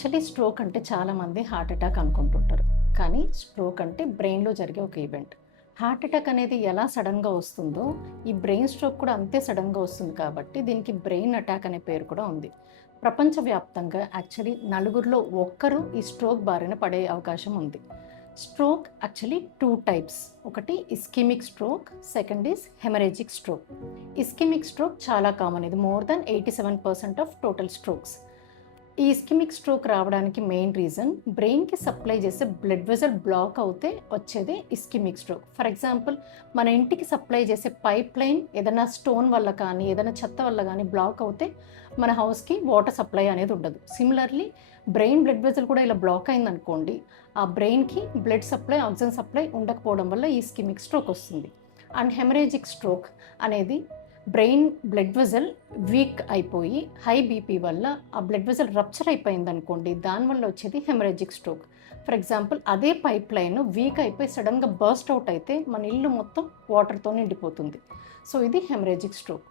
Actually stroke అంటే చాలామంది heart attack అనుకుంటుంటారు. కానీ స్ట్రోక్ అంటే బ్రెయిన్‌లో జరిగే ఒక ఈవెంట్. హార్ట్ అటాక్ అనేది ఎలా సడెన్‌గా వస్తుందో, ఈ బ్రెయిన్ స్ట్రోక్ కూడా అంతే సడెన్‌గా వస్తుంది కాబట్టి దీనికి బ్రెయిన్ అటాక్ అనే పేరు కూడా ఉంది. ప్రపంచవ్యాప్తంగా యాక్చువల్లీ నలుగురిలో ఒక్కరు ఈ స్ట్రోక్ బారిన పడే అవకాశం ఉంది. Stroke actually 2 types. ఒకటి ischemic stroke, second is hemorrhagic stroke. Ischemic stroke చాలా కామన్. ఇది more than 87% of total strokes. ఈ ఇస్కెమిక్ స్ట్రోక్ రావడానికి మెయిన్ రీజన్ బ్రెయిన్‌కి సప్లై చేసే బ్లడ్ వెసల్ బ్లాక్ అవుతే వచ్చేదే ఇస్కెమిక్ స్ట్రోక్. ఫర్ ఎగ్జాంపుల్, మన ఇంటికి సప్లై చేసే పైప్ లైన్ ఏదైనా స్టోన్ వల్ల కానీ, ఏదైనా చెత్త వల్ల కానీ బ్లాక్ అవుతే మన హౌస్‌కి వాటర్ సప్లై అనేది ఉండదు. సిమిలర్లీ బ్రెయిన్ బ్లడ్ వెసల్ కూడా ఇలా బ్లాక్ అయిందనుకోండి, ఆ బ్రెయిన్‌కి బ్లడ్ సప్లై, ఆక్సిజన్ సప్లై ఉండకపోవడం వల్ల ఈ ఇస్కెమిక్ స్ట్రోక్ వస్తుంది. అండ్ హెమరేజిక్ స్ట్రోక్ అనేది బ్రెయిన్ బ్లడ్ వెసల్ వీక్ అయిపోయి హై బీపీ వల్ల ఆ బ్లడ్ వెసల్ రప్చర్ అయిపోయిందనుకోండి, దానివల్ల వచ్చేది హెమరేజిక్ స్ట్రోక్. ఫర్ ఎగ్జాంపుల్, అదే పైప్ లైన్ వీక్ అయిపోయి సడన్గా బర్స్ట్ అవుట్ అయితే మన ఇల్లు మొత్తం వాటర్తో నిండిపోతుంది. సో ఇది హెమరేజిక్ స్ట్రోక్.